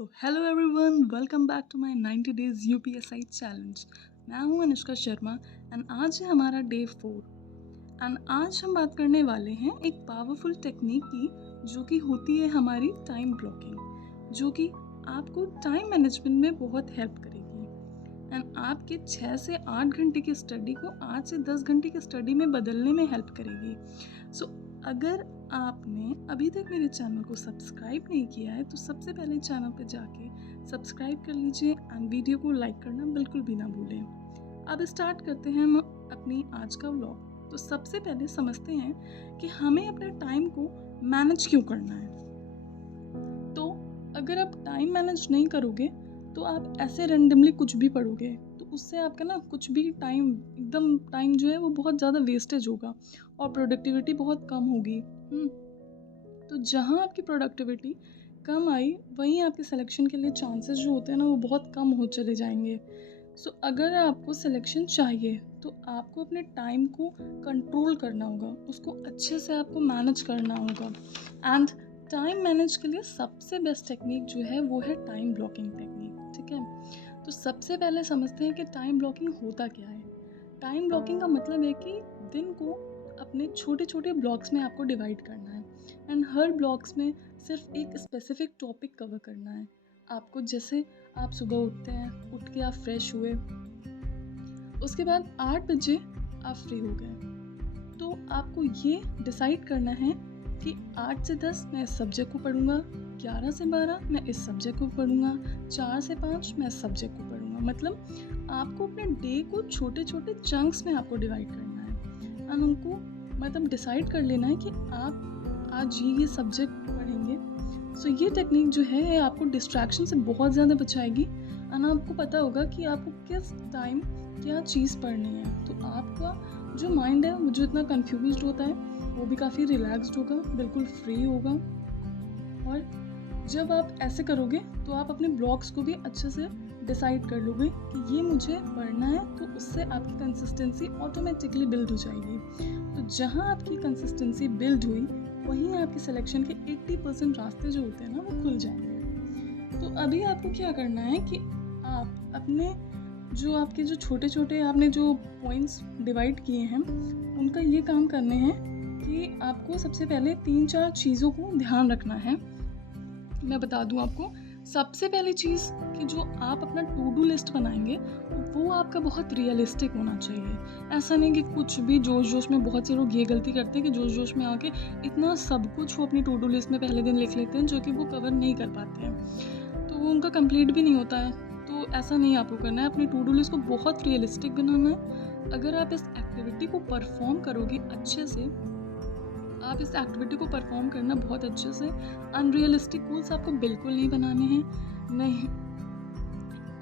Hello everyone, welcome back to my 90 days UPSI challenge. मैं हूं Anushka Sharma and आज है हमारा डे 4 एंड आज हम बात करने वाले हैं एक पावरफुल टेक्निक की जो कि होती है हमारी टाइम ब्लॉकिंग, जो कि आपको टाइम मैनेजमेंट में बहुत हेल्प करेगी एंड आपके 6 से 8 घंटे की स्टडी को 8 से 10 घंटे की स्टडी में बदलने में हेल्प करेगी। अगर आपने अभी तक मेरे चैनल को सब्सक्राइब नहीं किया है तो सबसे पहले चैनल पे जाके सब्सक्राइब कर लीजिए एंड वीडियो को लाइक करना बिल्कुल भी ना भूलें। अब स्टार्ट करते हैं हम अपनी आज का व्लॉग। तो सबसे पहले समझते हैं कि हमें अपने टाइम को मैनेज क्यों करना है। तो अगर आप टाइम मैनेज नहीं करोगे तो आप ऐसे रेंडमली कुछ भी पढ़ोगे तो उससे आपका ना कुछ भी टाइम जो है वो बहुत ज़्यादा वेस्टेज होगा और प्रोडक्टिविटी बहुत कम होगी। तो जहाँ आपकी प्रोडक्टिविटी कम आई वहीं आपके सिलेक्शन के लिए चांसेस जो होते हैं ना वो बहुत कम हो चले जाएंगे। अगर आपको सिलेक्शन चाहिए तो आपको अपने टाइम को कंट्रोल करना होगा, उसको अच्छे से आपको मैनेज करना होगा एंड टाइम मैनेज के लिए सबसे बेस्ट टेक्निक जो है वो है टाइम ब्लॉकिंग टेक्निक। ठीक है, तो सबसे पहले समझते हैं कि टाइम ब्लॉकिंग होता क्या है। टाइम ब्लॉकिंग का मतलब है कि दिन को अपने छोटे छोटे ब्लॉक्स में आपको डिवाइड करना है एंड हर ब्लॉक्स में सिर्फ एक स्पेसिफिक टॉपिक कवर करना है आपको। जैसे आप सुबह उठते हैं, उठ के आप फ्रेश हुए, उसके बाद 8 बजे आप फ्री हो गए, तो आपको ये डिसाइड करना है कि 8 से 10 मैं इस सब्जेक्ट को पढ़ूंगा, 11 से 12 मैं इस सब्जेक्ट को पढ़ूंगा, 4 से 5 मैं इस सब्जेक्ट को पढ़ूंगा। मतलब आपको अपने डे को छोटे छोटे चंक्स में आपको डिवाइड करना है और उनको मतलब डिसाइड कर लेना है कि आप आज ये सब्जेक्ट पढ़ेंगे। ये टेक्निक जो है आपको डिस्ट्रैक्शन से बहुत ज़्यादा बचाएगी और आपको पता होगा कि आपको किस टाइम क्या चीज़ पढ़नी है। तो आपका जो माइंड है वो जो इतना कंफ्यूज्ड होता है वो भी काफ़ी रिलैक्स्ड होगा, बिल्कुल फ्री होगा। और जब आप ऐसे करोगे तो आप अपने ब्लॉक्स को भी अच्छे से डिसाइड कर लोगे कि ये मुझे पढ़ना है, तो उससे आपकी कंसिस्टेंसी ऑटोमेटिकली बिल्ड हो जाएगी। तो जहाँ आपकी कंसिस्टेंसी बिल्ड हुई वहीं आपके सिलेक्शन के 80% रास्ते जो होते हैं ना वो खुल जाएंगे। तो अभी आपको क्या करना है कि आप अपने जो आपके जो छोटे छोटे आपने जो पॉइंट्स डिवाइड किए हैं उनका ये काम करने हैं कि आपको सबसे पहले 3-4 चीज़ों को ध्यान रखना है। मैं बता दूं आपको, सबसे पहली चीज़ कि जो आप अपना टू डू लिस्ट बनाएंगे वो आपका बहुत रियलिस्टिक होना चाहिए। ऐसा नहीं कि कुछ भी जोश में, बहुत से लोग ये गलती करते हैं कि जोश में आके इतना सब कुछ वो अपनी टू डू लिस्ट में पहले दिन लिख लेते हैं जो कि वो कवर नहीं कर पाते हैं, तो वो उनका कंप्लीट भी नहीं होता है। तो ऐसा नहीं आपको करना है, अपनी टू डू लिस्ट को बहुत रियलिस्टिक बनाना है। अगर आप इस एक्टिविटी को परफॉर्म करोगे अच्छे से, आप इस एक्टिविटी को परफॉर्म करना बहुत अच्छे से, अनरियलिस्टिक गोल्स आपको बिल्कुल नहीं बनाने हैं, नहीं।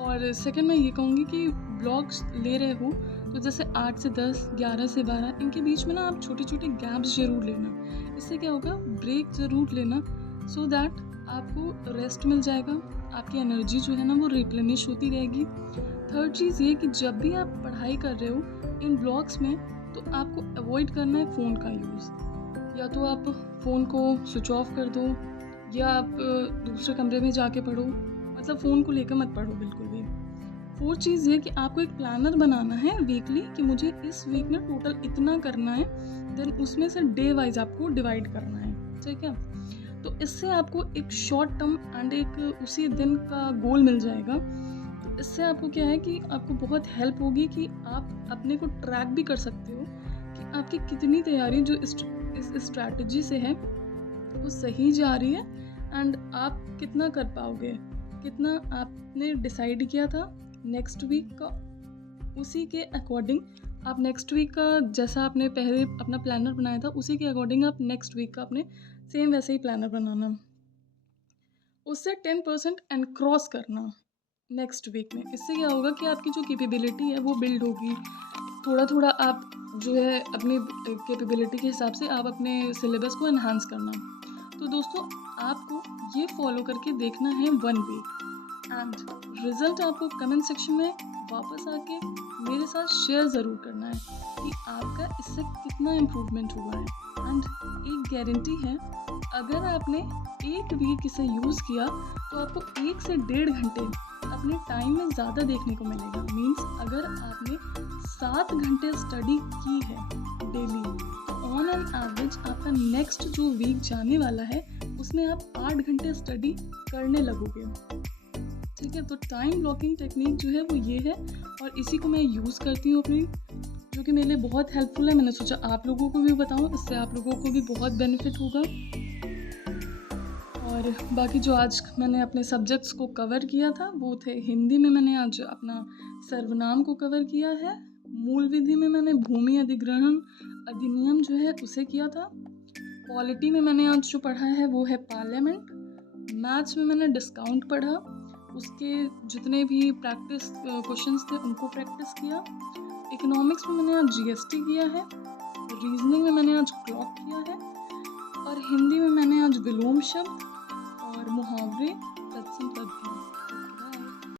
और सेकंड मैं ये कहूँगी कि ब्लॉग्स ले रहे हो तो जैसे 8 से 10, 11 से 12 इनके बीच में ना आप छोटे छोटे गैप्स ज़रूर लेना। इससे क्या होगा, ब्रेक ज़रूर लेना, सो दैट आपको रेस्ट मिल जाएगा, आपकी एनर्जी जो है ना वो रिप्लेनिश होती रहेगी। थर्ड चीज़ ये कि जब भी आप पढ़ाई कर रहे हो इन ब्लॉग्स में तो आपको अवॉइड करना है फ़ोन का यूज़। या तो आप फ़ोन को स्विच ऑफ कर दो या आप दूसरे कमरे में जाके पढ़ो, मतलब फ़ोन को लेकर मत पढ़ो बिल्कुल भी। फोर्थ चीज़ ये कि आपको एक प्लानर बनाना है वीकली कि मुझे इस वीक में टोटल इतना करना है, देन उसमें से डे वाइज आपको डिवाइड करना है। ठीक है, तो इससे आपको एक शॉर्ट टर्म एंड एक उसी दिन का गोल मिल जाएगा। तो इससे आपको क्या है कि आपको बहुत हेल्प होगी कि आप अपने को ट्रैक भी कर सकते हो कि आपकी कितनी तैयारी जो इस स्ट्रैटेजी से है वो सही जा रही है एंड आप कितना कर पाओगे, कितना आपने डिसाइड किया था नेक्स्ट वीक का, उसी के अकॉर्डिंग आप नेक्स्ट वीक का जैसा आपने पहले अपना प्लानर बनाया था उसी के अकॉर्डिंग आप नेक्स्ट वीक का अपने सेम वैसे ही प्लानर बनाना, उससे 10% एंड क्रॉस करना नेक्स्ट वीक में। इससे क्या होगा कि आपकी जो कैपेबिलिटी है वो बिल्ड होगी। थोड़ा थोड़ा आप जो है अपनी कैपेबिलिटी के हिसाब से आप अपने सिलेबस को एनहांस करना। तो दोस्तों आपको ये फॉलो करके देखना है 1 वीक एंड रिजल्ट आपको कमेंट सेक्शन में वापस आके मेरे साथ शेयर ज़रूर करना है कि आपका इससे कितना इम्प्रूवमेंट हुआ है। एंड एक गारंटी है अगर आपने एक वीक इसे यूज़ किया तो आपको 1 से 1.5 घंटे अपने टाइम में ज़्यादा देखने को मिलेगा। मीन्स अगर आपने 7 घंटे स्टडी की है डेली, तो ऑन एन एवरेज आपका नेक्स्ट जो वीक जाने वाला है उसमें आप 8 घंटे स्टडी करने लगोगे। ठीक है, तो टाइम ब्लॉकिंग टेक्निक जो है वो ये है और इसी को मैं यूज़ करती हूँ अपनी, जो कि मेरे लिए बहुत हेल्पफुल है। मैंने सोचा आप लोगों को भी बताऊँ, इससे आप लोगों को भी बहुत बेनिफिट होगा। और बाकी जो आज मैंने अपने सब्जेक्ट्स को कवर किया था वो थे, हिंदी में मैंने आज अपना सर्वनाम को कवर किया है, मूल विधि में मैंने भूमि अधिग्रहण अधिनियम जो है उसे किया था, पॉलिटी में मैंने आज जो पढ़ा है वो है पार्लियामेंट, मैथ्स में मैंने डिस्काउंट पढ़ा, उसके जितने भी प्रैक्टिस क्वेश्चंस थे उनको प्रैक्टिस किया, इकोनॉमिक्स में मैंने आज जीएसटी किया है, रीजनिंग में मैंने आज क्लॉक किया है, और हिंदी में मैंने आज विलोम शब्द और मुहावरे तत्सम तद्भव